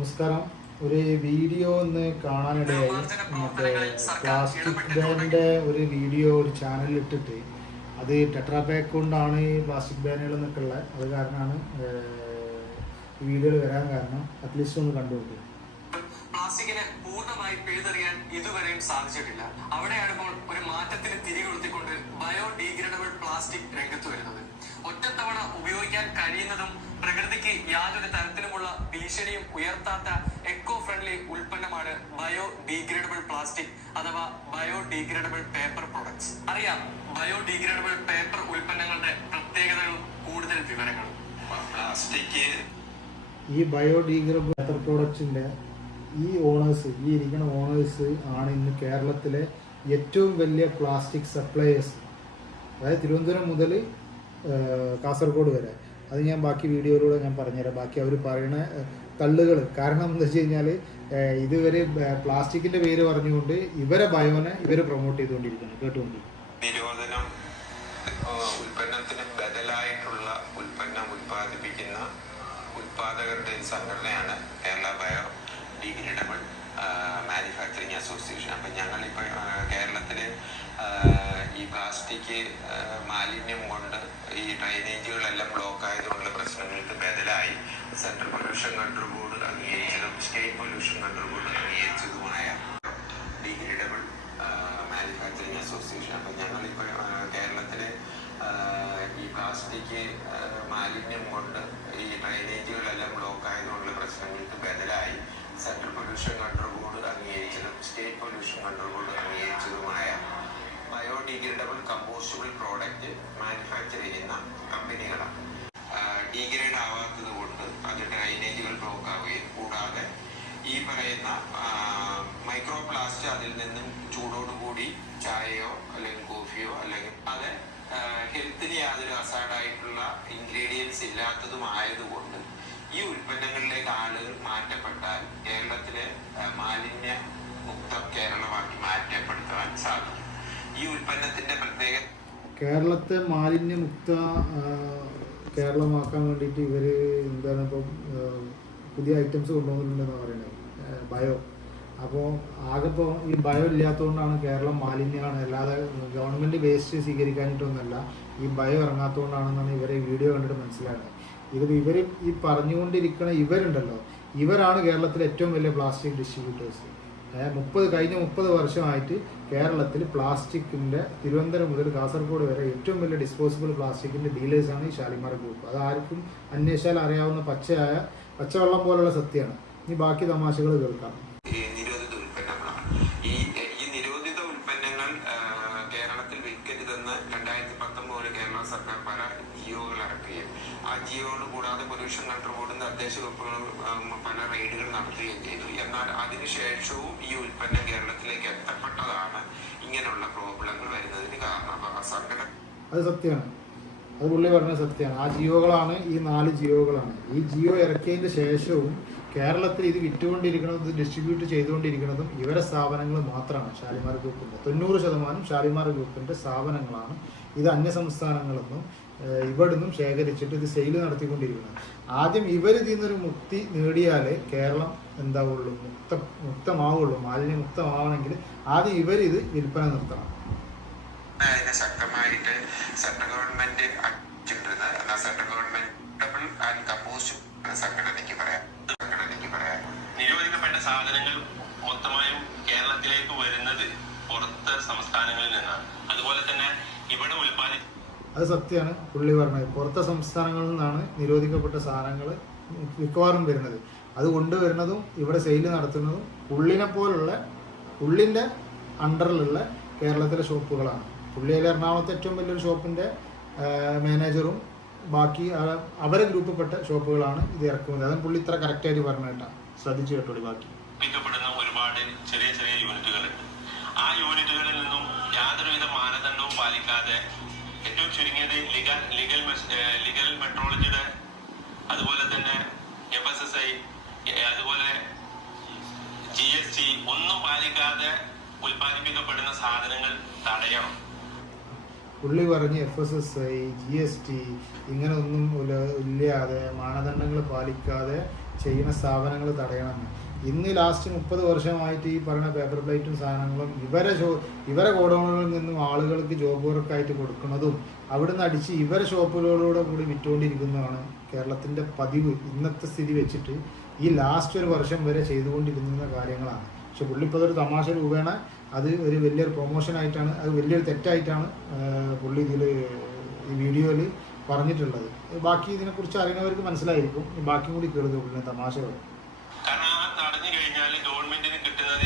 നമസ്കാരം. ഒരു വീഡിയോ ഒന്ന് കാണാനിടയായി. മറ്റേ പ്ലാസ്റ്റിക് ബാനിൻ്റെ ഒരു വീഡിയോ ഒരു ചാനലിൽ ഇട്ടിട്ട് അത് ടെട്രാ പാക്ക് കൊണ്ടാണ് ഈ പ്ലാസ്റ്റിക് ബാനുകൾ എന്നൊക്കെ ഉള്ളത്. അത് കാരണമാണ് ഈ വീഡിയോയിൽ വരാൻ കാരണം. അറ്റ്ലീസ്റ്റ് ഒന്ന് കണ്ടു നോക്കുക. പ്ലാസ്റ്റിക്കിനെ പൂർണ്ണമായി പിഴുതെറിയാൻ ഇതുവരെയും സാധിച്ചിട്ടില്ല. അവിടെയാണ് ഇപ്പോൾ ഒരു മാറ്റത്തിന് തിരികൊളുത്തിക്കൊണ്ട് ബയോഡീഗ്രേഡബിൾ പ്ലാസ്റ്റിക് രംഗത്ത് വരുന്നത്. ഒറ്റത്തവണ ഉപയോഗിക്കാൻ കഴിയുന്നതും പ്രകൃതിക്ക് യാതൊരു തരത്തിലുമുള്ള ഭീഷണിയും ഉയർത്താത്ത എക്കോ ഫ്രണ്ട്ലി ഉൽപ്പന്നമാണ് ബയോഡീഗ്രേഡബിൾ പ്ലാസ്റ്റിക് അഥവാ ബയോഡീഗ്രേഡബിൾ പേപ്പർ പ്രൊഡക്ട്സ്. അറിയാം ബയോഡീഗ്രേഡബിൾ പേപ്പർ ഉൽപ്പന്നങ്ങളുടെ പ്രത്യേകതകളും കൂടുതൽ വിവരങ്ങളും. പ്ലാസ്റ്റിക് ഈ ബയോഡീഗ്രേഡബിൾ പേപ്പർ പ്രോഡക്ട്സിൻ്റെ ഈ ഇരിക്കുന്ന ഓണേഴ്സ് ആണ് ഇന്ന് കേരളത്തിലെ ഏറ്റവും വലിയ പ്ലാസ്റ്റിക് സപ്ലയേഴ്സ്. അതായത് തിരുവനന്തപുരം മുതൽ കാസർഗോഡ് വരെ. അത് ഞാൻ ബാക്കി വീഡിയോയിലൂടെ ഞാൻ പറഞ്ഞുതരാം. ബാക്കി അവർ പറയുന്ന തള്ളുകൾ. കാരണം എന്താ വെച്ച് കഴിഞ്ഞാൽ ഇതുവരെ പ്ലാസ്റ്റിക്കിന്റെ പേര് പറഞ്ഞുകൊണ്ട് ഇവരെ ബയോനെ ഇവർ പ്രൊമോട്ട് ചെയ്തുകൊണ്ടിരിക്കുന്നു. കേട്ടുകൊണ്ട് നിരോധനം ഉൽപ്പന്നത്തിന് ബദലായിട്ടുള്ള ഉൽപ്പന്നം ഉൽപ്പാദിപ്പിക്കുന്ന ഉൽപാദകരുടെ സംഘടനയാണ് Kerala bio degradable manufacturing association. അപ്പം ഞങ്ങളിപ്പോൾ കേരളത്തിൽ ഈ പ്ലാസ്റ്റിക് മാലിന്യം കൊണ്ട് ഈ ഡ്രൈനേജുകളെല്ലാം ബ്ലോക്ക് ആയതുകൊണ്ടുള്ള പ്രശ്നങ്ങൾക്ക് ബദലായി സെൻട്രൽ പൊല്യൂഷൻ കൺട്രോൾ ബോർഡ് അംഗീകരിച്ചതും സ്റ്റേറ്റ് പൊല്യൂഷൻ കൺട്രോൾ ബോർഡ് അംഗീകരിച്ചതുമായ ഡീഗ്രേഡബിൾ മാനുഫാക്ചറിങ് അസോസിയേഷൻ. അപ്പം ഞങ്ങളിപ്പോൾ കേരളത്തിൽ ഈ പ്ലാസ്റ്റിക് മാലിന്യം കൊണ്ട് ഈ ഡ്രൈനേജുകളെല്ലാം ബ്ലോക്ക് ആയതുകൊണ്ടുള്ള പ്രശ്നങ്ങൾക്ക് ബദലായി സെൻട്രൽ പൊല്യൂഷൻ കൺട്രോൾ ബോർഡ് അംഗീകരിച്ചതും സ്റ്റേറ്റ് പൊല്യൂഷൻ കൺട്രോൾ ബോർഡ് അംഗീകരിച്ചതുമായ ബയോഡീഗ്രേഡബിൾ കമ്പോസ്റ്റബിൾ പ്രോഡക്റ്റ് മാനുഫാക്ചർ ചെയ്യുന്ന കമ്പനികളാണ്. ഡീഗ്രേഡ് ആവാത്തത് കൊണ്ട് അത് ഡ്രൈനേജുകൾ ബ്ലോക്ക് ആവുകയും കൂടാതെ ഈ പറയുന്ന മൈക്രോ പ്ലാസ്റ്റ് അതിൽ നിന്നും ചൂടോടുകൂടി ചായയോ അല്ലെങ്കിൽ കോഫിയോ അല്ലെങ്കിൽ അത് ഹെൽത്തിന് യാതൊരു അസാഡായിട്ടുള്ള ഇൻഗ്രീഡിയൻസ് ഇല്ലാത്തതുമായതുകൊണ്ട് ഈ ഉൽപ്പന്നങ്ങളിലേക്ക് ആളുകൾ മാറ്റപ്പെട്ടാൽ കേരളത്തിലെ മാലിന്യ മുക്ത കേരളമാക്കി മാറ്റപ്പെടുത്താൻ സാധിക്കും. ഈ ഉൽപ്പന്നത്തിന്റെ പ്രത്യേക കേരളത്തെ മാലിന്യമുക്ത കേരളമാക്കാൻ വേണ്ടിയിട്ട് ഇവർ എന്താണ് ഇപ്പം പുതിയ ഐറ്റംസ് കൊണ്ടുവന്നിട്ടുണ്ടെന്നാണ് പറയുന്നത്. ബയോ. അപ്പോൾ ആകെ ഇപ്പോൾ ഈ ബയോ ഇല്ലാത്തതുകൊണ്ടാണ് കേരളം മാലിന്യമാണ്. അല്ലാതെ ഗവൺമെൻറ് വേസ്റ്റ് സ്വീകരിക്കാനിട്ടൊന്നുമല്ല. ഈ ബയോ ഇറങ്ങാത്തതുകൊണ്ടാണെന്നാണ് ഇവരെ വീഡിയോ കണ്ടിട്ട് മനസ്സിലാകുന്നത്. ഇവർ ഈ പറഞ്ഞുകൊണ്ടിരിക്കുന്ന ഇവരുണ്ടല്ലോ, ഇവരാണ് കേരളത്തിലെ ഏറ്റവും വലിയ പ്ലാസ്റ്റിക് ഡിസ്ട്രിബ്യൂട്ടേഴ്സ്. കഴിഞ്ഞ 30 വർഷമായിട്ട് കേരളത്തിൽ പ്ലാസ്റ്റിക്കിൻ്റെ തിരുവനന്തപുരം മുതൽ കാസർഗോഡ് വരെ ഏറ്റവും വലിയ ഡിസ്പോസിബിൾ പ്ലാസ്റ്റിക്കിൻ്റെ ഡീലേഴ്സാണ് ഈ ഷാലിമാർ ഗ്രൂപ്പ്. അതാർക്കും അന്വേഷിച്ചാൽ അറിയാവുന്ന പച്ചവെള്ളം പോലുള്ള സത്യമാണ്. ഇനി ബാക്കി തമാശകൾ കേൾക്കാം. നിരോധിത ഉൽപ്പന്നങ്ങളാണ്. ഈ നിരോധിത ഉൽപ്പന്നങ്ങൾ കേരളത്തിൽ വിൽക്കരുതെന്ന് 2019 കേരള സർക്കാർ പല ജിയോകൾ ഇറക്കുകയും ആ ജിയോകൾ കൂടാതെ പൊല്യൂഷൻ കൺട്രോൾ ബോർഡ് നിർദ്ദേശ വകുപ്പുകൾ പല റെയ്ഡുകൾ നടത്തുകയും ചെയ്തു. എന്നാൽ അതിനുശേഷവും ഈ ഉൽപ്പന്നം കേരളത്തിലേക്ക് എത്തപ്പെട്ടതാണ് ഇങ്ങനെയുള്ള പ്രോബ്ലങ്ങൾ വരുന്നതിന് കാരണം. അത് സത്യമാണ്. അത് പുള്ളി പറഞ്ഞ സത്യമാണ്. ആ ജിയോകളാണ് ഈ 4 ജിയോകളാണ്. ഈ ജിയോ ഇറക്കിയതിന് ശേഷവും കേരളത്തിൽ ഇത് വിറ്റുകൊണ്ടിരിക്കുന്നതും ഇത് ഡിസ്ട്രിബ്യൂട്ട് ചെയ്തുകൊണ്ടിരിക്കുന്നതും ഇവരെ സ്ഥാപനങ്ങൾ മാത്രമാണ്. ഷാലിമാർ ഗ്രൂപ്പിൻ്റെ 90% ഷാലിമാർ ഗ്രൂപ്പിൻ്റെ സ്ഥാപനങ്ങളാണ്. ഇത് അന്യ സംസ്ഥാനങ്ങളൊന്നും ഇവിടുന്നും ശേഖരിച്ചിട്ട് ഇത് സെയിൽ നടത്തിക്കൊണ്ടിരിക്കുന്നത്. ആദ്യം ഇവർ ഇതിന്നൊരു മുക്തി നേടിയാലേ കേരളം എന്താവുള്ളൂ, മുക്തമാവുള്ളൂ. മാലിന്യമുക്തമാവണമെങ്കിൽ ആദ്യം ഇവരിത് വിൽപ്പന നിർത്തണം. ശക്തമായിട്ട് central government central government and compost സംഘടനയ്ക്ക് പറയാം. നിരോധിക്കപ്പെട്ട സാധനങ്ങൾ മൊത്തമായും കേരളത്തിലേക്ക് വരുന്നത് പുറത്തെ സംസ്ഥാനങ്ങളിൽ നിന്നാണ്. അതുപോലെ തന്നെ ഇവിടെ അത് സത്യമാണ് പുള്ളി പറഞ്ഞത്. പുറത്തെ സംസ്ഥാനങ്ങളിൽ നിന്നാണ് നിരോധിക്കപ്പെട്ട സാധനങ്ങൾ മിക്കവാറും വരുന്നത്. അത് കൊണ്ടുവരുന്നതും ഇവിടെ സെയിൽ നടത്തുന്നതും പുള്ളിൻ്റെ അണ്ടറിലുള്ള കേരളത്തിലെ ഷോപ്പുകളാണ്. പുള്ളിയിലെ എറണാകുളത്തെ ഏറ്റവും വലിയൊരു ഷോപ്പിൻ്റെ മാനേജറും ബാക്കി അവരെ ഗ്രൂപ്പിൽപ്പെട്ട ഷോപ്പുകളാണ് ഇത് ഇറക്കുന്നത്. അതും പുള്ളി ഇത്ര കറക്റ്റായിട്ട് പറഞ്ഞിട്ടാ. ശ്രദ്ധിച്ചു കേട്ടോളി. ബാക്കി ഒരുപാട് ചെറിയ ചെറിയ യൂണിറ്റുകളുണ്ട്. ആ യൂണിറ്റുകളിൽ നിന്നും യാതൊരുവിധ മാനദണ്ഡവും പാലിക്കാതെ ഏറ്റവും ചുരുങ്ങിയത് ലീഗൽ മെട്രോളജിയുടെ അതുപോലെ തന്നെ FSSI അതുപോലെ GST ഒന്നും പാലിക്കാതെ ഉൽപ്പാദിപ്പിക്കപ്പെടുന്ന സാധനങ്ങൾ തടയണം. പുള്ളി പറഞ്ഞ് FSSI GST ഇങ്ങനെ ഒന്നും ഇല്ലാതെ മാനദണ്ഡങ്ങൾ പാലിക്കാതെ ചെയ്യുന്ന സ്ഥാപനങ്ങൾ തടയണം. ഇന്ന് ലാസ്റ്റ് 30 വർഷമായിട്ട് ഈ പറയുന്ന പേപ്പർ പ്ലേറ്റും സാധനങ്ങളും ഇവരെ ഗോഡൗണുകളിൽ നിന്നും ആളുകൾക്ക് ജോബ് വർക്കായിട്ട് കൊടുക്കുന്നതും അവിടുന്ന് അടിച്ച് ഇവരെ ഷോപ്പുകളിലൂടെ കൂടി വിറ്റുകൊണ്ടിരിക്കുന്നതാണ് കേരളത്തിൻ്റെ പതിവ്. ഇന്നത്തെ സ്ഥിതി വെച്ചിട്ട് ഈ ലാസ്റ്റ് ഒരു വർഷം വരെ ചെയ്തുകൊണ്ടിരുന്ന കാര്യങ്ങളാണ്. പക്ഷെ പുള്ളി ഇപ്പോൾ അതൊരു തമാശ രൂപേണ അത് ഒരു വലിയൊരു പ്രൊമോഷനായിട്ടാണ്, അത് വലിയൊരു തെറ്റായിട്ടാണ് പുള്ളി ഈ വീഡിയോയിൽ പറഞ്ഞിട്ടുള്ളത്. ബാക്കി ഇതിനെക്കുറിച്ച് അറിയുന്നവർക്ക് മനസ്സിലായിരിക്കും. ബാക്കി കൂടി കേൾക്കുക പുള്ളിയുടെ തമാശകൾ. കാരണം ആ തടഞ്ഞു കഴിഞ്ഞാൽ ഗവൺമെന്റിന് കിട്ടുന്നത്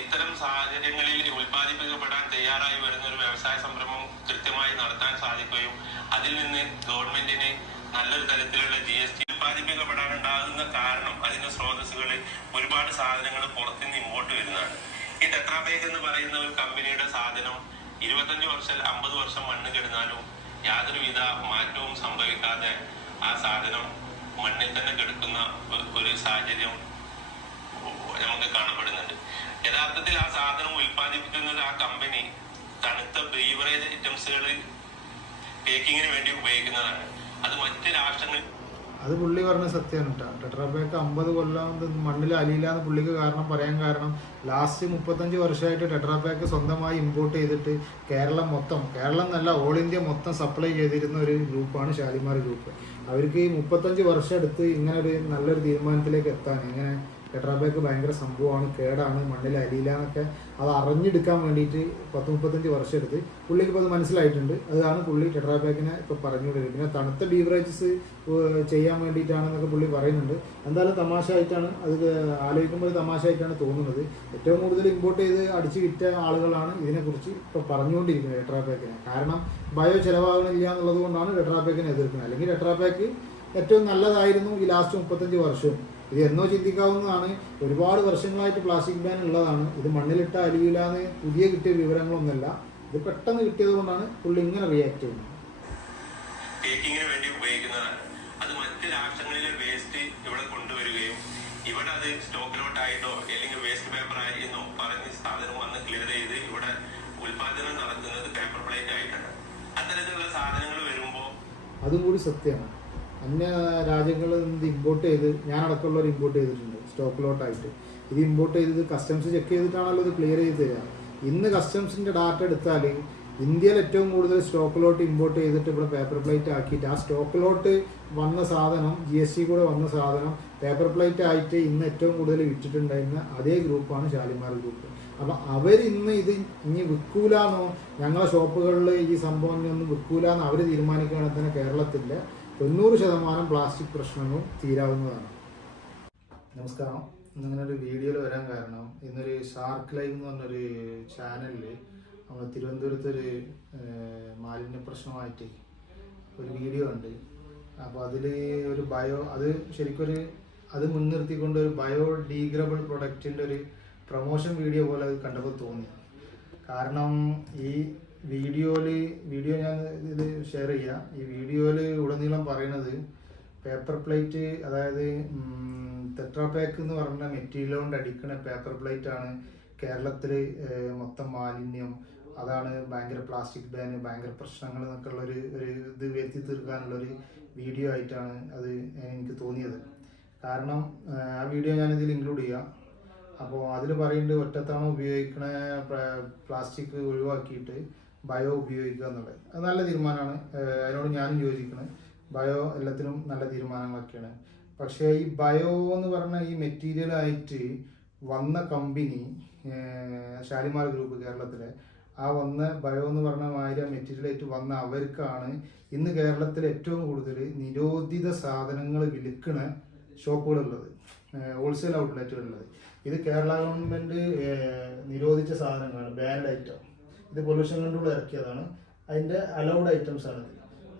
ഇത്തരം സാഹചര്യങ്ങളിൽ ഉൽപ്പാദിപ്പിക്കപ്പെടാൻ തയ്യാറായി വരുന്ന ഒരു വ്യവസായ സംരംഭം കൃത്യമായി നടത്താൻ സാധിക്കുകയും അതിൽ നിന്ന് ഗവൺമെന്റിന് നല്ലൊരു തരത്തിലുള്ള GST ഉൽപ്പാദിപ്പിക്കപ്പെടാനുണ്ടാകുന്ന കാരണം അതിന്റെ സ്രോതസ്സുകളിൽ ഒരുപാട് സാധനങ്ങൾ പുറത്തുനിന്ന് ഇമ്പോർട്ട് വരുന്നതാണ്. ഈ ടെട്രാപാക്ക് എന്ന് പറയുന്ന ഒരു കമ്പനിയുടെ സാധനം 25 വർഷം 50 വർഷം മണ്ണ് കിടന്നാലും യാതൊരുവിധ മാറ്റവും സംഭവിക്കാതെ ആ സാധനം മണ്ണിൽ തന്നെ കിടക്കുന്ന ഒരു സാഹചര്യം നമുക്ക് കാണപ്പെടുന്നുണ്ട്. യഥാർത്ഥത്തിൽ ആ സാധനം ഉൽപ്പാദിപ്പിക്കുന്നത് ആ കമ്പനി തണുത്ത ബീവറേജ് ഐറ്റംസുകൾ പേക്കിങ്ങിന് വേണ്ടി ഉപയോഗിക്കുന്നതാണ്. അത് മറ്റ് രാഷ്ട്രങ്ങളിൽ അത് പുള്ളി പറഞ്ഞ സത്യമാണ് കേട്ടോ. ടെട്രാപാക്ക് 50 കൊല്ലം മണ്ണിൽ അലിയില്ലാന്ന് പുള്ളിക്ക് പറയാൻ കാരണം ലാസ്റ്റ് 35 വർഷമായിട്ട് ടെട്രാപാക്ക് സ്വന്തമായി ഇമ്പോർട്ട് ചെയ്തിട്ട് കേരളം എന്നല്ല ഓൾ ഇന്ത്യ മൊത്തം സപ്ലൈ ചെയ്തിരുന്ന ഒരു ഗ്രൂപ്പാണ് ഷാലിമാർ ഗ്രൂപ്പ്. അവർക്ക് ഈ 35 വർഷം എടുത്ത് ഇങ്ങനെ ഒരു നല്ലൊരു തീരുമാനത്തിലേക്ക് എത്താൻ, ഇങ്ങനെ ടെട്രാപാക്ക് ഭയങ്കര സംഭവമാണ്, കേടാണ്, മണ്ണിൽ അലിയില്ല എന്നൊക്കെ അത് അറിഞ്ഞെടുക്കാൻ വേണ്ടിയിട്ട് 10-35 വർഷം എടുത്ത് പുള്ളിക്ക് ഇപ്പോൾ അത് മനസ്സിലായിട്ടുണ്ട്. അതാണ് പുള്ളി ടെട്രാപാക്കിനെ ഇപ്പോൾ പറഞ്ഞുകൊണ്ടിരിക്കുന്നത്. പിന്നെ തണുത്ത ബീവറേജസ് ചെയ്യാൻ വേണ്ടിയിട്ടാണെന്നൊക്കെ പുള്ളി പറയുന്നുണ്ട്. എന്തായാലും തമാശയായിട്ടാണ് അത് ആലോചിക്കുമ്പോൾ തമാശയായിട്ടാണ് തോന്നുന്നത്. ഏറ്റവും കൂടുതൽ ഇമ്പോർട്ട് ചെയ്ത് അടിച്ചു വിറ്റ ആളുകളാണ് ഇതിനെക്കുറിച്ച് ഇപ്പോൾ പറഞ്ഞുകൊണ്ടിരിക്കുന്നത് ടെട്രാപാക്കിനെ. കാരണം ബയോ ചിലവാകണില്ല എന്നുള്ളത് കൊണ്ടാണ് ടെട്രാപാക്കിനെ എതിർക്കുന്നത്. അല്ലെങ്കിൽ ടെട്രാപാക്ക് ഏറ്റവും നല്ലതായിരുന്നു ഈ ലാസ്റ്റ് 35 വർഷവും. ഇത് എന്നോ ചിന്തിക്കാവുന്നതാണ്. ഒരുപാട് വർഷങ്ങളായിട്ട് പ്ലാസ്റ്റിക് ബാൻ ഉള്ളതാണ്. ഇത് മണ്ണിലിട്ട അലിയില്ലാന്ന് പുതിയ കിട്ടിയ വിവരങ്ങളൊന്നുമല്ല. ഇത് പെട്ടെന്ന് കിട്ടിയത് കൊണ്ടാണ് പുള്ളി ഇങ്ങനെ റിയാക്ട് ചെയ്യുന്നത്. പേക്കിങ്ങിന് വേണ്ടി ഉപയോഗിക്കുന്നതാണ്. അത് മറ്റ് രാഷ്ട്രങ്ങളിലെ വേസ്റ്റ് ഇവിടെ കൊണ്ടുവരികയും ഇവിടെ അത് സ്റ്റോക്കിലോട്ടായിട്ടോ അല്ലെങ്കിൽ വേസ്റ്റ് പേപ്പർ ആയിരുന്നോ പറഞ്ഞ് സാധനം വന്ന് ക്ലിയർ ചെയ്ത് ഇവിടെ ഉൽപാദനം നടത്തുന്നത് പേപ്പർ പ്ലേറ്റ് ആയിട്ടാണ്. അത്തരത്തിലുള്ള സാധനങ്ങൾ വരുമ്പോൾ അതും കൂടി സത്യമാണ്. അന്യ രാജ്യങ്ങളിൽ നിന്ന് ഇമ്പോർട്ട് ചെയ്ത് ഞാനടക്കമുള്ളവർ ഇമ്പോർട്ട് ചെയ്തിട്ടുണ്ട് സ്റ്റോക്കിലോട്ടായിട്ട്. ഇത് ഇമ്പോർട്ട് ചെയ്തത് കസ്റ്റംസ് ചെക്ക് ചെയ്തിട്ടാണല്ലോ ഇത് ക്ലിയർ ചെയ്ത് തരിക. ഇന്ന് കസ്റ്റംസിൻ്റെ ഡാറ്റ എടുത്താൽ ഇന്ത്യയിൽ ഏറ്റവും കൂടുതൽ സ്റ്റോക്കിലോട്ട് ഇമ്പോർട്ട് ചെയ്തിട്ട് ഇവിടെ പേപ്പർ പ്ലേറ്റ് ആക്കിയിട്ട് ആ സ്റ്റോക്കിലോട്ട് വന്ന സാധനം GST കൂടെ വന്ന സാധനം പേപ്പർ പ്ലേറ്റ് ആയിട്ട് ഇന്ന് ഏറ്റവും കൂടുതൽ വിറ്റിട്ടുണ്ടായിരുന്ന അതേ ഗ്രൂപ്പാണ് ഷാലിമാർ ഗ്രൂപ്പ്. അപ്പം അവരിന്ന് ഇത് ഇനി വിൽക്കൂലെന്നോ ഞങ്ങളെ ഷോപ്പുകളിൽ ഈ സംഭവം ഒന്നും വിൽക്കൂലെന്ന് അവർ തീരുമാനിക്കുകയാണെങ്കിൽ തന്നെ കേരളത്തിൻ്റെ 90% പ്ലാസ്റ്റിക് പ്രശ്നങ്ങളും തീരാവുന്നതാണ്. നമസ്കാരം. ഇന്നിങ്ങനെ ഒരു വീഡിയോയിൽ വരാൻ കാരണം ഇന്നൊരു ഷാർക്ക് ലൈവ് എന്ന് പറഞ്ഞൊരു ചാനലിൽ നമ്മൾ തിരുവനന്തപുരത്തൊരു മാലിന്യ പ്രശ്നമായിട്ട് ഒരു വീഡിയോ ഉണ്ട്. അപ്പോൾ അതിൽ ഒരു അത് ശരിക്കും അത് മുൻനിർത്തിക്കൊണ്ട് ഒരു ബയോഡീഗ്രേഡബിൾ പ്രൊഡക്റ്റിൻ്റെ ഒരു പ്രൊമോഷൻ വീഡിയോ പോലെ അത് കണ്ടപ്പോൾ തോന്നി. കാരണം ഈ വീഡിയോ ഞാൻ ഇത് ഷെയർ ചെയ്യാം. ഈ വീഡിയോയിൽ ഉടനീളം പറയുന്നത് പേപ്പർ പ്ലേറ്റ്, അതായത് ടെട്രാപാക്ക് എന്ന് പറഞ്ഞ മെറ്റീരിയൽ കൊണ്ട് അടിക്കുന്ന പേപ്പർ പ്ലേറ്റ് ആണ് കേരളത്തിൽ മൊത്തം മാലിന്യം, അതാണ് ഭയങ്കര പ്ലാസ്റ്റിക് ബാൻ, ഭയങ്കര പ്രശ്നങ്ങൾ എന്നൊക്കെ ഉള്ളൊരു ഇത് വരുത്തി തീർക്കാനുള്ളൊരു വീഡിയോ ആയിട്ടാണ് അത് എനിക്ക് തോന്നിയത്. കാരണം ആ വീഡിയോ ഞാനിതിൽ ഇൻക്ലൂഡ് ചെയ്യാം. അപ്പോൾ അതിൽ പറയുന്നുണ്ട് ഒറ്റത്തവണ ഉപയോഗിക്കണ പ്ലാസ്റ്റിക് ഒഴിവാക്കിയിട്ട് ബയോ ഉപയോഗിക്കുക എന്നുള്ളത്. അത് നല്ല തീരുമാനമാണ്. അതിനോട് ഞാനും യോജിക്കുന്നത്. ബയോ എല്ലാത്തിനും നല്ല തീരുമാനങ്ങളൊക്കെയാണ്. പക്ഷേ ഈ ബയോ എന്ന് പറഞ്ഞ ഈ മെറ്റീരിയലായിട്ട് വന്ന കമ്പനി ഷാലിമാർ ഗ്രൂപ്പ് കേരളത്തിലെ വന്ന ബയോ എന്ന് പറഞ്ഞ മാതിരി മെറ്റീരിയലായിട്ട് വന്ന അവർക്കാണ് ഇന്ന് കേരളത്തിൽ ഏറ്റവും കൂടുതൽ നിരോധിത സാധനങ്ങൾ വിൽക്കുന്ന ഷോപ്പുകളുള്ളത്, ഹോൾസെയിൽ ഔട്ട്ലെറ്റുകളുള്ളത്. ഇത് കേരള ഗവൺമെൻറ് നിരോധിച്ച സാധനങ്ങളാണ്, ബാൻഡ് ഐറ്റം. ഇത് പൊല്യൂഷൻ കൺട്രോൾ ഇറക്കിയതാണ്. അതിൻ്റെ അലൗഡ് ഐറ്റംസ് ആണ്.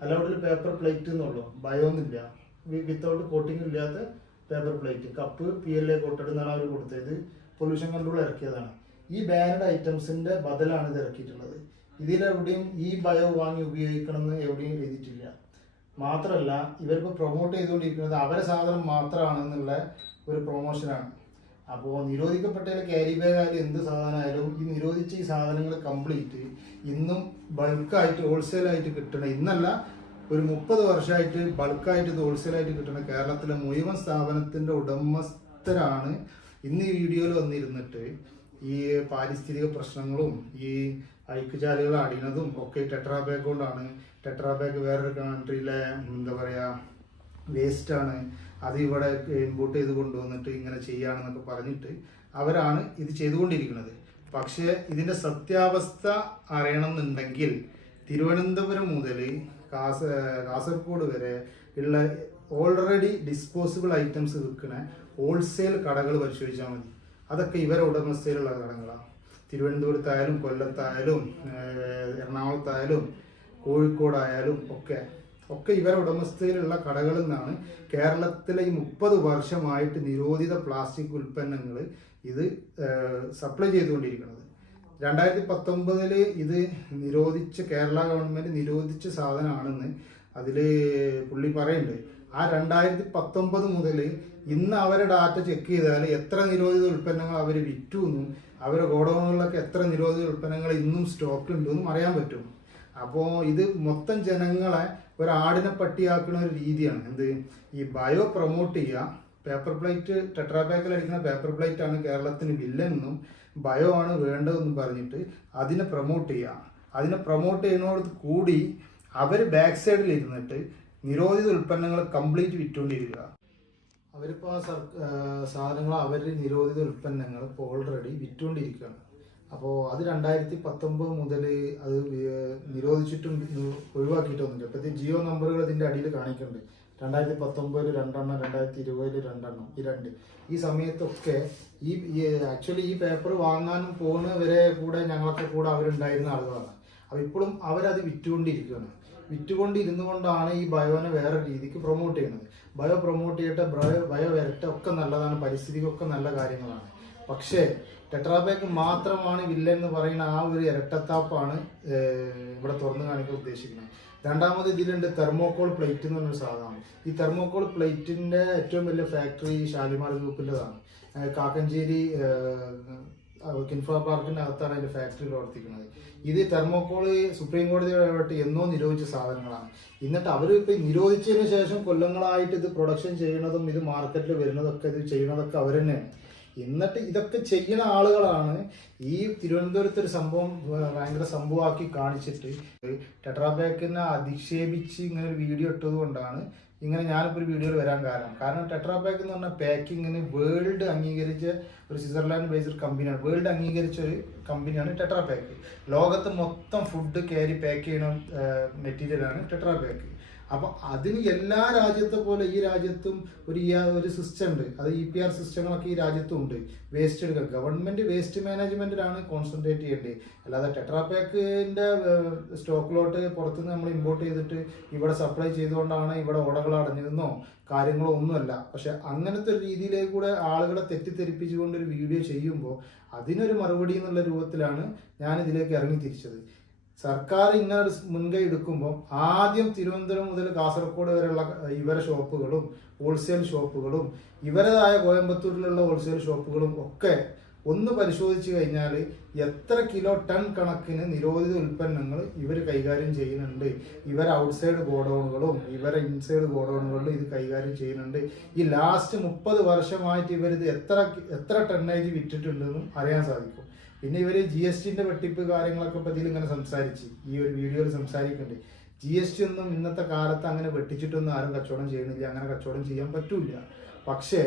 അലൗഡിൽ പേപ്പർ പ്ലേറ്റ് എന്നുള്ളൂ, ബയോ ഒന്നുമില്ല. വിത്തൗട്ട് കോട്ടിംഗ് ഇല്ലാത്ത paper plate, cup PLA coated എന്നാണ് അവർ കൊടുത്തത്. പൊല്യൂഷൻ കൺട്രോൾ ഇറക്കിയതാണ്. ഈ ബാൻഡ് ഐറ്റംസിൻ്റെ ബദലാണ് ഇത് ഇറക്കിയിട്ടുള്ളത്. ഇതിലെവിടെയും ഈ ബയോ വാങ്ങി ഉപയോഗിക്കണമെന്ന് എവിടെയും എഴുതിയിട്ടില്ല. മാത്രമല്ല ഇവരിപ്പോൾ പ്രൊമോട്ട് ചെയ്തുകൊണ്ടിരിക്കുന്നത് അവരെ സാധനം മാത്രമാണെന്നുള്ള ഒരു പ്രൊമോഷനാണ്. അപ്പോൾ നിരോധിക്കപ്പെട്ടതിൽ ക്യാരി ബാഗ് ആയാലും എന്ത് സാധനമായാലും ഈ നിരോധിച്ച ഈ സാധനങ്ങൾ കംപ്ലീറ്റ് ഇന്നും ബൾക്കായിട്ട് ഹോൾസെയിലായിട്ട് കിട്ടണം. ഇന്നല്ല ഒരു 30 വർഷമായിട്ട് ബൾക്കായിട്ട് ഹോൾസെയിലായിട്ട് കിട്ടുന്ന കേരളത്തിലെ മുഴുവൻ സ്ഥാപനത്തിന്റെ ഉടമസ്ഥരാണ് ഇന്ന് ഈ വീഡിയോയിൽ വന്നിരുന്നിട്ട് ഈ പാരിസ്ഥിതിക പ്രശ്നങ്ങളും ഈ ഐക്യജാലികൾ അടിയുന്നതും ഒക്കെ ടെട്രാപാക്ക് കൊണ്ടാണ്. ടെട്രാപാക്ക് വേറൊരു കൺട്രിയിലെ എന്താ പറയുക വേസ്റ്റാണ്, അത് ഇവിടെ ഇമ്പോർട്ട് ചെയ്ത് കൊണ്ടുവന്നിട്ട് ഇങ്ങനെ ചെയ്യാണെന്നൊക്കെ പറഞ്ഞിട്ട് അവരാണ് ഇത് ചെയ്തുകൊണ്ടിരിക്കുന്നത്. പക്ഷേ ഇതിൻ്റെ സത്യാവസ്ഥ അറിയണമെന്നുണ്ടെങ്കിൽ തിരുവനന്തപുരം മുതൽ കാസർഗോഡ് വരെ ഉള്ള ഓൾറെഡി ഡിസ്പോസിബിൾ ഐറ്റംസ് വിൽക്കുന്ന ഹോൾസെയിൽ കടകൾ പരിശോധിച്ചാൽ മതി. അതൊക്കെ ഇവരെ ഉടമസ്ഥയിലുള്ള കടകളാണ്. തിരുവനന്തപുരത്തായാലും കൊല്ലത്തായാലും എറണാകുളത്തായാലും കോഴിക്കോടായാലും ഒക്കെ ഇവരെ ഉടമസ്ഥയിലുള്ള കടകളിൽ നിന്നാണ് കേരളത്തിലെ ഈ 30 വർഷമായിട്ട് നിരോധിത പ്ലാസ്റ്റിക് ഉൽപ്പന്നങ്ങൾ ഇത് സപ്ലൈ ചെയ്തുകൊണ്ടിരിക്കുന്നത്. 2019 ഇത് നിരോധിച്ച കേരള ഗവൺമെന്റ് നിരോധിച്ച സാധനമാണെന്ന് അതിൽ പുള്ളി പറയുന്നുണ്ട്. ആ 2019 മുതൽ ഇന്ന് അവരെ ഡാറ്റ ചെക്ക് ചെയ്താൽ എത്ര നിരോധിത ഉൽപ്പന്നങ്ങൾ അവർ വിറ്റു എന്നും അവരുടെ ഗോഡൗണുകളിലൊക്കെ എത്ര നിരോധിത ഉൽപ്പന്നങ്ങൾ ഇന്നും സ്റ്റോക്ക് ഉണ്ടെന്നും അറിയാൻ പറ്റും. അപ്പോൾ ഇത് മൊത്തം ജനങ്ങളെ ഒരാടിനെ പട്ടിയാക്കുന്ന ഒരു രീതിയാണ്. എന്ത് ഈ ബയോ പ്രൊമോട്ട് ചെയ്യുക, പേപ്പർ പ്ലേറ്റ് ടെട്രാപാക്കിൽ അടിക്കുന്ന പേപ്പർ പ്ലേറ്റ് ആണ് കേരളത്തിന് വില്ലെന്നും ബയോ ആണ് വേണ്ടതെന്നും പറഞ്ഞിട്ട് അതിനെ പ്രൊമോട്ട് ചെയ്യുക. അതിനെ പ്രൊമോട്ട് ചെയ്യുന്നതോട് കൂടി അവർ ബാക്ക് സൈഡിൽ ഇരുന്നിട്ട് നിരോധിത ഉൽപ്പന്നങ്ങൾ കംപ്ലീറ്റ് വിറ്റുകൊണ്ടിരിക്കുക. അവരിപ്പോൾ സാധനങ്ങൾ അവർ നിരോധിത ഉൽപ്പന്നങ്ങൾ ഇപ്പോൾ ഓൾറെഡി വിറ്റുകൊണ്ടിരിക്കുകയാണ്. അപ്പോൾ അത് 2019 മുതൽ അത് നിരോധിച്ചിട്ടും ഒഴിവാക്കിയിട്ടൊന്നുമില്ല. ഇപ്പോഴത്തെ ജിയോ നമ്പറുകൾ ഇതിൻ്റെ അടിയിൽ കാണിക്കുന്നുണ്ട്. 2019 2 2020 2 ഈ സമയത്തൊക്കെ ഈ ആക്ച്വലി ഈ പേപ്പർ വാങ്ങാനും പോകുന്നവരെ കൂടെ ഞങ്ങളൊക്കെ കൂടെ അവരുണ്ടായിരുന്ന ആളുകളാണ്. അപ്പോൾ ഇപ്പോഴും അവരത് വിറ്റുകൊണ്ടിരിക്കുകയാണ്. വിറ്റുകൊണ്ടിരുന്നു കൊണ്ടാണ് ഈ ബയോനെ വേറെ രീതിക്ക് പ്രൊമോട്ട് ചെയ്യുന്നത്. ബയോ പ്രൊമോട്ട് ചെയ്തിട്ട് ബയോ വരട്ടെ ഒക്കെ നല്ലതാണ്, പരിസ്ഥിതിക്കൊക്കെ നല്ല കാര്യങ്ങളാണ്. പക്ഷേ ടെട്രാപാക്ക് മാത്രമാണ് വില്ലെന്ന് പറയുന്ന ആ ഒരു ഇരട്ടത്താപ്പാണ് ഇവിടെ തുറന്നു കാണിക്കാൻ ഉദ്ദേശിക്കുന്നത്. രണ്ടാമത് ഇതിലുണ്ട് തെർമോകോൾ പ്ലേറ്റ് എന്ന് പറഞ്ഞൊരു സാധനമാണ്. ഈ തെർമോകോൾ പ്ലേറ്റിന്റെ ഏറ്റവും വലിയ ഫാക്ടറി ഷാലിമാർ ഗ്രൂപ്പിൻ്റെതാണ്. കാക്കഞ്ചേരി കിൻഫ്ര പാർക്കിന്റെ അകത്താണ് അതിന്റെ ഫാക്ടറി പ്രവർത്തിക്കുന്നത്. ഇത് തെർമോകോള് സുപ്രീം കോടതിയോട്ട് എന്നോ നിരോധിച്ച സാധനങ്ങളാണ്. എന്നിട്ട് അവർ ഇപ്പൊ നിരോധിച്ചതിന് ശേഷം കൊല്ലങ്ങളായിട്ട് ഇത് പ്രൊഡക്ഷൻ ചെയ്യുന്നതും ഇത് മാർക്കറ്റിൽ വരുന്നതൊക്കെ ഇത് ചെയ്യുന്നതൊക്കെ അവർ തന്നെയാണ്. എന്നിട്ട് ഇതൊക്കെ ചെയ്യുന്ന ആളുകളാണ് ഈ തിരുവനന്തപുരത്ത് ഒരു സംഭവം ഭയങ്കര സംഭവമാക്കി കാണിച്ചിട്ട് ടെട്രാപാക്കിനെ അധിക്ഷേപിച്ച് ഇങ്ങനെ ഒരു വീഡിയോ ഇട്ടത് കൊണ്ടാണ് ഇങ്ങനെ ഞാനിപ്പോൾ ഒരു വീഡിയോയിൽ വരാൻ കാരണം ടെട്രാപാക്ക് എന്ന് പറഞ്ഞാൽ പാക്കിങ്ങിന് വേൾഡ് അംഗീകരിച്ച ഒരു സ്വിറ്റ്സർലാൻഡ് ബേസ്ഡ് കമ്പനിയാണ്. വേൾഡ് അംഗീകരിച്ച ഒരു കമ്പനിയാണ് ടെട്രാപാക്ക്. ലോകത്ത് മൊത്തം ഫുഡ് പാക്ക് ചെയ്യുന്ന മെറ്റീരിയലാണ് ടെട്രാപാക്ക്. അപ്പം അതിന് എല്ലാ രാജ്യത്തെ പോലെ ഈ രാജ്യത്തും ഒരു സിസ്റ്റം ഉണ്ട്. അത് EPR സിസ്റ്റങ്ങളൊക്കെ ഈ രാജ്യത്തും ഉണ്ട്. വേസ്റ്റ് എടുക്കുക, ഗവൺമെന്റ് വേസ്റ്റ് മാനേജ്മെന്റിലാണ് കോൺസെൻട്രേറ്റ് ചെയ്യേണ്ടത്. അല്ലാതെ ടെട്രാപാക്കിന്റെ സ്റ്റോക്കിലോട്ട് പുറത്തുനിന്ന് നമ്മൾ ഇമ്പോർട്ട് ചെയ്തിട്ട് ഇവിടെ സപ്ലൈ ചെയ്തുകൊണ്ടാണ് ഇവിടെ ഓടകൾ അടഞ്ഞതെന്നോ കാര്യങ്ങളോ ഒന്നുമല്ല. പക്ഷെ അങ്ങനത്തെ ഒരു രീതിയിലേക്ക് കൂടെ ആളുകളെ തെറ്റിദ്ധരിപ്പിച്ചുകൊണ്ട് ഒരു വീഡിയോ ചെയ്യുമ്പോൾ അതിനൊരു മറുപടി എന്നുള്ള രൂപത്തിലാണ് ഞാൻ ഇതിലേക്ക് ഇറങ്ങി തിരിച്ചത്. സർക്കാർ ഇങ്ങനെ ഒരു മുൻകൈ എടുക്കുമ്പോൾ ആദ്യം തിരുവനന്തപുരം മുതൽ കാസർഗോഡ് വരെയുള്ള ഇവരെ ഷോപ്പുകളും ഹോൾസെയിൽ ഷോപ്പുകളും ഇവരതായ കോയമ്പത്തൂരിലുള്ള ഹോൾസെയിൽ ഷോപ്പുകളും ഒക്കെ ഒന്ന് പരിശോധിച്ച് കഴിഞ്ഞാൽ എത്ര കിലോ ടൺ കണക്കിന് നിരോധിത ഉൽപ്പന്നങ്ങൾ ഇവർ കൈകാര്യം ചെയ്യുന്നുണ്ട്. ഇവർ ഔട്ട്സൈഡ് ഗോഡൗണുകളും ഇവരെ ഇൻസൈഡ് ഗോഡൗണുകളിലും ഇത് കൈകാര്യം ചെയ്യുന്നുണ്ട്. ഈ ലാസ്റ്റ് 30 വർഷമായിട്ട് ഇവരിത് എത്ര ടണ്ണേജ് വിറ്റിട്ടുണ്ടെന്നും അറിയാൻ സാധിക്കും. പിന്നെ ഇവർ GSTന്റെ വെട്ടിപ്പ് കാര്യങ്ങളൊക്കെ ഇപ്പം ഇതിൽ ഇങ്ങനെ സംസാരിച്ച് ഈ ഒരു വീഡിയോയിൽ സംസാരിക്കുന്നുണ്ട്. GST ഒന്നും ഇന്നത്തെ കാലത്ത് അങ്ങനെ വെട്ടിച്ചിട്ടൊന്നും ആരും കച്ചവടം ചെയ്യുന്നില്ല, അങ്ങനെ കച്ചവടം ചെയ്യാൻ പറ്റൂല. പക്ഷേ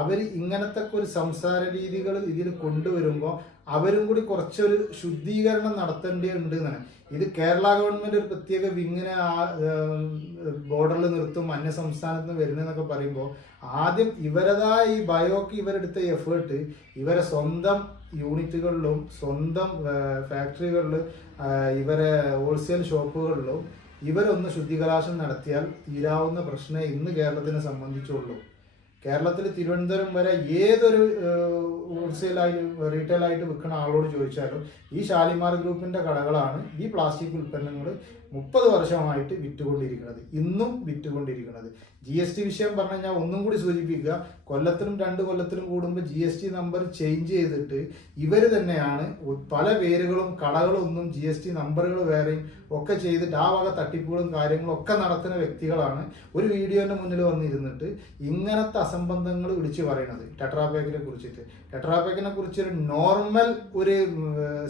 അവർ ഇങ്ങനത്തെ ഒരു സംസാര രീതികൾ ഇതിൽ കൊണ്ടുവരുമ്പോൾ അവരും കൂടി കുറച്ചൊരു ശുദ്ധീകരണം നടത്തേണ്ടതുണ്ട് എന്നാണ്. ഇത് കേരള ഗവൺമെന്റ് ഒരു പ്രത്യേക വിങ്ങിനെ ബോർഡറിൽ നിർത്തും, അന്യ സംസ്ഥാനത്ത് നിന്ന് വരുന്നതെന്നൊക്കെ പറയുമ്പോൾ ആദ്യം ഇവരതായ ഈ ബയോക്ക് ഇവരെടുത്ത എഫേർട്ട് ഇവരെ സ്വന്തം യൂണിറ്റുകളിലും സ്വന്തം ഫാക്ടറികളിലും ഇവരെ ഹോൾസെയിൽ ഷോപ്പുകളിലും ഇവരൊന്ന് ശുദ്ധീകരണം നടത്തിയാൽ തീരാവുന്ന പ്രശ്നം ഇന്ന് കേരളത്തിനെ സംബന്ധിച്ചുള്ളൂ. കേരളത്തിൽ തിരുവനന്തപുരം വരെ ഏതൊരു ഹോൾസെയിലായിട്ട് റീറ്റെയിലായിട്ട് വിൽക്കുന്ന ആളോട് ചോദിച്ചാലും ഈ ഷാലിമാർ ഗ്രൂപ്പിന്റെ കടകളാണ് ഈ പ്ലാസ്റ്റിക് ഉൽപ്പന്നങ്ങൾ 30 വർഷമായിട്ട് വിറ്റുകൊണ്ടിരിക്കുന്നത്, ഇന്നും വിറ്റുകൊണ്ടിരിക്കുന്നത്. GST വിഷയം പറഞ്ഞു കഴിഞ്ഞാൽ ഒന്നും കൂടി സൂചിപ്പിക്കുക, കൊല്ലത്തിലും 2 കൊല്ലത്തിലും കൂടുമ്പോൾ GST നമ്പർ ചേഞ്ച് ചെയ്തിട്ട് ഇവർ തന്നെയാണ് പല പേരുകളും കടകളും ഒന്നും GST നമ്പറുകൾ വേറെയും ഒക്കെ ചെയ്തിട്ട് ആ വക തട്ടിപ്പുകളും കാര്യങ്ങളും ഒക്കെ നടത്തുന്ന വ്യക്തികളാണ് ഒരു വീഡിയോന്റെ മുന്നിൽ വന്നിരുന്നിട്ട് ഇങ്ങനത്തെ അസംബന്ധങ്ങൾ വിളിച്ചു പറയുന്നത്. ടെട്രാപാക്കിനെ കുറിച്ചിട്ട്, ടെട്രാപാക്കിനെ കുറിച്ച് ഒരു നോർമൽ ഒരു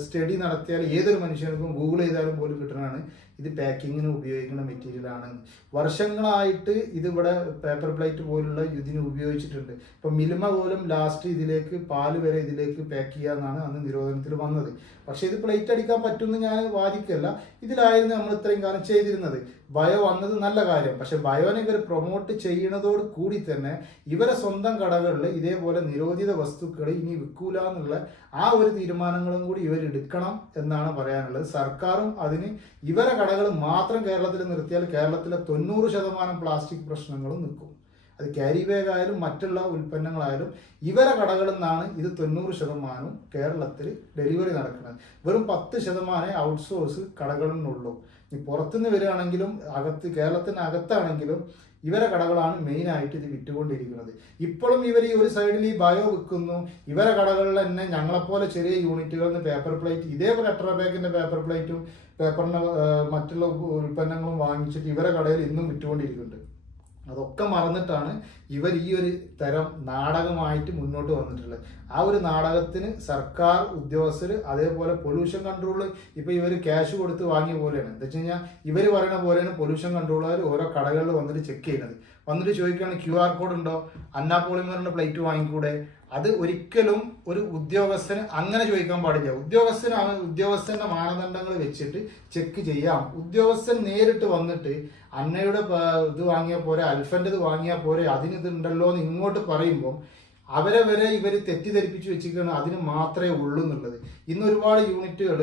സ്റ്റഡി നടത്തിയാൽ ഏതൊരു മനുഷ്യർക്കും ഗൂഗിൾ ചെയ്താലും പോലും കിട്ടുന്നതാണ് ഇത് പാക്കിങ്ങിന് ഉപയോഗിക്കുന്ന മെറ്റീരിയൽ ആണ്. വർഷങ്ങളായിട്ട് ഇതിവിടെ പേപ്പർ പ്ലേറ്റ് പോലുള്ള ഇതിന് ഉപയോഗിച്ചിട്ടുണ്ട്. ഇപ്പൊ മിൽമ പോലും ലാസ്റ്റ് ഇതിലേക്ക് പാല് വരെ ഇതിലേക്ക് പാക്ക് ചെയ്യാന്നാണ് അന്ന് നിരോധനത്തിൽ വന്നത്. പക്ഷെ ഇത് പ്ലേറ്റ് അടിക്കാൻ പറ്റുമെന്ന് ഞാൻ വാദിക്കല്ല, ഇതിലായിരുന്നു നമ്മൾ ഇത്രയും കാലം ചെയ്തിരുന്നത്. ബയോ വന്നത് നല്ല കാര്യം, പക്ഷെ ബയോനെ ഇവർ പ്രൊമോട്ട് ചെയ്യുന്നതോട് കൂടി തന്നെ ഇവരെ സ്വന്തം കടകളിൽ ഇതേപോലെ നിരോധിത വസ്തുക്കൾ ഇനി വിൽക്കൂല എന്നുള്ള ആ ഒരു തീരുമാനങ്ങളും കൂടി ഇവർ എടുക്കണം എന്നാണ് പറയാനുള്ളത്. സർക്കാരും അതിന് ഇവരെ കടകൾ മാത്രം കേരളത്തിൽ നിർത്തിയാൽ കേരളത്തിലെ 90% പ്ലാസ്റ്റിക് പ്രശ്നങ്ങളും നിൽക്കും. അത് ക്യാരി ബാഗ് ആയാലും മറ്റുള്ള ഉൽപ്പന്നങ്ങളായാലും ഇവരെ കടകളിൽ നിന്നാണ് ഇത് 90% കേരളത്തിൽ ഡെലിവറി നടക്കുന്നത്. വെറും 10% ഔട്ട്സോഴ്സ് കടകളിൽ നിന്നുള്ളൂ. ഈ പുറത്തുനിന്ന് വരികയാണെങ്കിലും കേരളത്തിനകത്താണെങ്കിലും ഇവരെ കടകളാണ് മെയിനായിട്ട് ഇത് വിറ്റുകൊണ്ടിരിക്കുന്നത്. ഇപ്പോഴും ഇവർ ഈ ഒരു സൈഡിൽ ഈ ബയോ വിൽക്കുന്നു, ഇവരെ കടകളിൽ തന്നെ ഞങ്ങളെപ്പോലെ ചെറിയ യൂണിറ്റുകളിൽ നിന്ന് പേപ്പർ പ്ലേറ്റ്, ഇതേപോലെ ടെട്രാപാക്കിന്റെ പേപ്പർ പ്ലേറ്റും പേപ്പറിന്റെ മറ്റുള്ള ഉൽപ്പന്നങ്ങളും വാങ്ങിച്ചിട്ട് ഇവരെ കടയിൽ ഇന്നും വിറ്റുകൊണ്ടിരിക്കുന്നുണ്ട്. അതൊക്കെ മറന്നിട്ടാണ് ഇവർ ഈ ഒരു തരം നാടകമായിട്ട് മുന്നോട്ട് വന്നിട്ടുള്ളത്. ആ ഒരു നാടകത്തിന് സർക്കാർ ഉദ്യോഗസ്ഥർ അതേപോലെ പൊല്യൂഷൻ കൺട്രോൾ ഇപ്പൊ ഇവർ ക്യാഷ് കൊടുത്ത് വാങ്ങിയ പോലെയാണ്. എന്താ വെച്ച് കഴിഞ്ഞാൽ ഇവർ പറയുന്ന പോലെയാണ് പൊല്യൂഷൻ കൺട്രോളുകാർ ഓരോ കടകളിൽ വന്നിട്ട് ചെക്ക് ചെയ്യുന്നത്. വന്നിട്ട് ചോദിക്കുകയാണ് QR കോഡ് ഉണ്ടോ, അന്നാപോളിമറിന്റെ പ്ലേറ്റ് വാങ്ങിക്കൂടെ? അത് ഒരിക്കലും ഒരു ഉദ്യോഗസ്ഥന് അങ്ങനെ ചോദിക്കാൻ പാടില്ല. ഉദ്യോഗസ്ഥന്റെ മാനദണ്ഡങ്ങൾ വെച്ചിട്ട് ചെക്ക് ചെയ്യാം. ഉദ്യോഗസ്ഥൻ നേരിട്ട് വന്നിട്ട് അന്നയുടെ ഇത് വാങ്ങിയാൽ പോരെ, അൽഫന്റെ ഇത് വാങ്ങിയാൽ പോരെ, അതിന് ഇതുണ്ടല്ലോ എന്ന് ഇങ്ങോട്ട് പറയുമ്പോൾ അവരെ വരെ ഇവർ തെറ്റിദ്ധരിപ്പിച്ച് വെച്ചിരിക്കുകയാണ് അതിന് മാത്രമേ ഉള്ളൂ എന്നുള്ളത്. ഇന്ന് ഒരുപാട് യൂണിറ്റുകൾ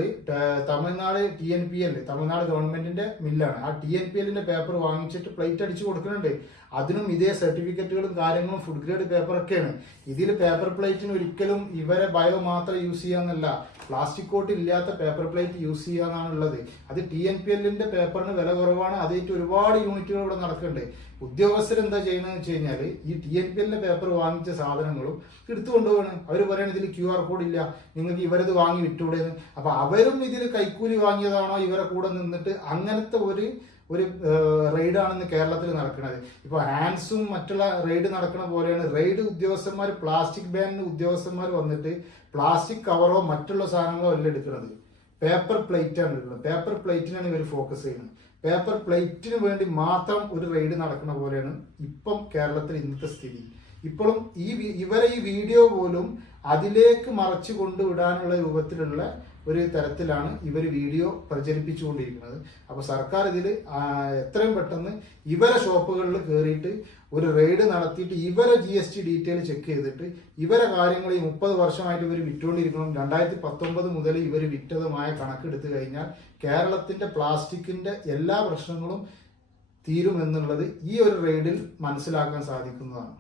തമിഴ്നാട് TNPL, തമിഴ്നാട് ഗവൺമെന്റിന്റെ മില്ലാണ്, ആ TNPLന്റെ പേപ്പർ വാങ്ങിച്ചിട്ട് പ്ലേറ്റ് അടിച്ചു കൊടുക്കുന്നുണ്ട്. അതിനും ഇതേ സർട്ടിഫിക്കറ്റുകളും കാര്യങ്ങളും ഫുഡ് ഗ്രേഡ് പേപ്പറൊക്കെയാണ്. ഇതിൽ പേപ്പർ പ്ലേറ്റിന് ഒരിക്കലും ഇവരെ ബയോ മാത്രം യൂസ് ചെയ്യാന്നല്ല, പ്ലാസ്റ്റിക് കോട്ട് ഇല്ലാത്ത പേപ്പർ പ്ലേറ്റ് യൂസ് ചെയ്യാന്നാണുള്ളത്. അത് TNPLന്റെ പേപ്പറിന് വില കുറവാണ്, അതേറ്റ് ഒരുപാട് യൂണിറ്റുകൾ ഇവിടെ നടക്കുന്നുണ്ട്. ഉദ്യോഗസ്ഥർ എന്താ ചെയ്യണമെന്ന് വെച്ച് കഴിഞ്ഞാൽ ഈ TNPLന്റെ പേപ്പർ വാങ്ങിച്ച സാധനങ്ങളും എടുത്തുകൊണ്ടുപോവാണ്. അവർ പറയണ ഇതിൽ QR കോഡ് ഇല്ല, നിങ്ങൾക്ക് ഇവരത് വാങ്ങി വിട്ടുകൂടെയെന്ന്. അപ്പൊ അവരും ഇതിൽ കൈക്കൂലി വാങ്ങിയതാണോ ഇവരെ കൂടെ നിന്നിട്ട്? അങ്ങനത്തെ ഒരു റെയ്ഡാണെന്ന് കേരളത്തിൽ നടക്കുന്നത്. ഇപ്പൊ ഹാൻഡ്സും മറ്റുള്ള റെയ്ഡ് നടക്കുന്ന പോലെയാണ് റെയ്ഡ് ഉദ്യോഗസ്ഥന്മാർ, പ്ലാസ്റ്റിക് ബാനിന് ഉദ്യോഗസ്ഥന്മാർ വന്നിട്ട് പ്ലാസ്റ്റിക് കവറോ മറ്റുള്ള സാധനങ്ങളോ അല്ല എടുക്കുന്നത്, പേപ്പർ പ്ലേറ്റ് ആണ് എടുക്കുന്നത്. പേപ്പർ പ്ലേറ്റിനാണ് ഇവർ ഫോക്കസ് ചെയ്യുന്നത്. പേപ്പർ പ്ലേറ്റിന് വേണ്ടി മാത്രം ഒരു റെയ്ഡ് നടക്കുന്ന പോലെയാണ് ഇപ്പം കേരളത്തിൽ ഇന്നത്തെ സ്ഥിതി. ഇപ്പോഴും ഇവരെ ഈ വീഡിയോ പോലും അതിലേക്ക് മറച്ചു കൊണ്ടുവിടാനുള്ള രൂപത്തിലുള്ള ഒരു തരത്തിലാണ് ഇവർ വീഡിയോ പ്രചരിപ്പിച്ചുകൊണ്ടിരിക്കുന്നത്. അപ്പൊ സർക്കാർ ഇതിൽ എത്രയും പെട്ടെന്ന് ഇവരെ ഷോപ്പുകളിൽ കയറിയിട്ട് ഒരു റെയ്ഡ് നടത്തിയിട്ട് ഇവരെ GST ഡീറ്റെയിൽ ചെക്ക് ചെയ്തിട്ട് ഇവരെ കാര്യങ്ങൾ ഈ 30 വർഷമായിട്ട് ഇവർ വിറ്റുകൊണ്ടിരിക്കണം. 2019 മുതൽ ഇവർ വിറ്റതുമായ കണക്കെടുത്തു കഴിഞ്ഞാൽ കേരളത്തിന്റെ പ്ലാസ്റ്റിക്കിന്റെ എല്ലാ പ്രശ്നങ്ങളും തീരുമെന്നുള്ളത് ഈ ഒരു റെയ്ഡിൽ മനസ്സിലാക്കാൻ സാധിക്കുന്നതാണ്.